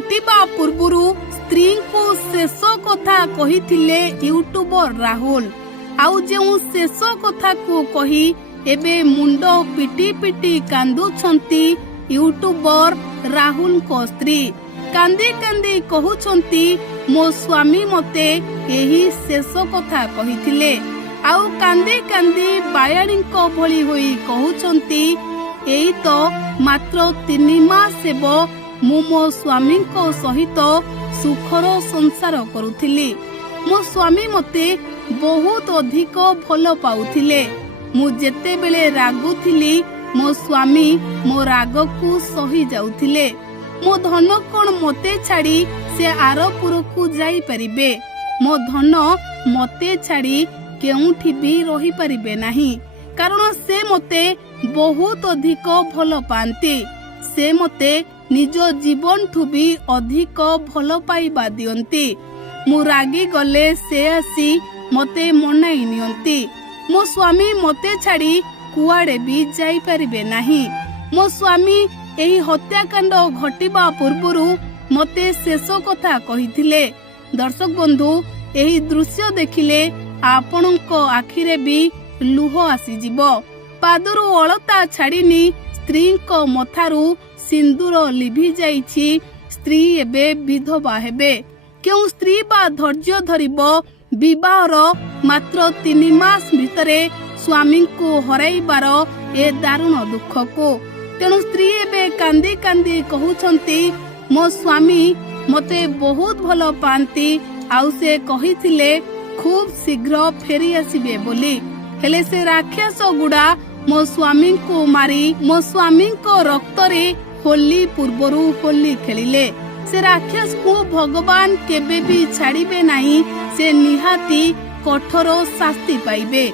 घटिबा पूर्वरु स्त्री को शेष कथा कहिथिले यूट्यूबर राहुल। आउ जेउ शेष कथा को कही एबे मुंड पिटी पिटी कांदुछंती यूट्यूबर राहुल को स्त्री। कांदी कांदी कहउछंती मो स्वामी मते एही शेष कथा कहिथिले। आउ कांदी कांदी बायाणी को भली होई कहउछंती एई तो मात्र 3 मास हेब मु मो स्वामी को सहित सुखर संसार करुथिली। मो स्वामी मते बहुत अधिक भल पाउथिले। मु जेते बेले रागुथिली मो स्वामी मो राग को सही जाउथिले। मो धन कोन मते छाड़ी से आरपुर को जाई परिबे। मो धन मते छाड़ी केउठी भी रही परिबे नाही, कारण से मते बहुत अधिक भल पांती। से मते निज जीवन ठु भी अधिक भल पाइबा दियंती। मु रागी गले से आसी मते मनाई नियंती। मो स्वामी मते छाड़ी कुआड़े भी जाई परिबे नाही। मो स्वामी एही हत्याकांड घटिबा पूर्वरु मते शेष कथा कहिथिले। दर्शक बंधु, एही दृश्य देखिले आपणक आखिरे भी लुह आसीजिब। पादरू अलता छाड़िनी स्त्री को मथारू सिंदूर लिभि जाइछि। स्त्री एबे विधवा हेबे। क्यों स्त्री बा धैर्य धरिब विवाहर मात्र 3 मास भितरे स्वामी को हराइबार ए दारुण दुख को। तेणु स्त्री एबे कांदी कांदी कहउछंती मो स्वामी मते बहुत भल पांती। आउ से कहिथिले खूब शीघ्र फेरी आसीबे बोली। हेले से राक्षस गुड़ा मो स्वामी को मारी मो स्वामी को रक्तरे होली पूर्वरु होली खेलिले। से राक्षस को भगवान केबे भी छाड़िबे नाही। से निहाती कठोर शास्ति पाइबे।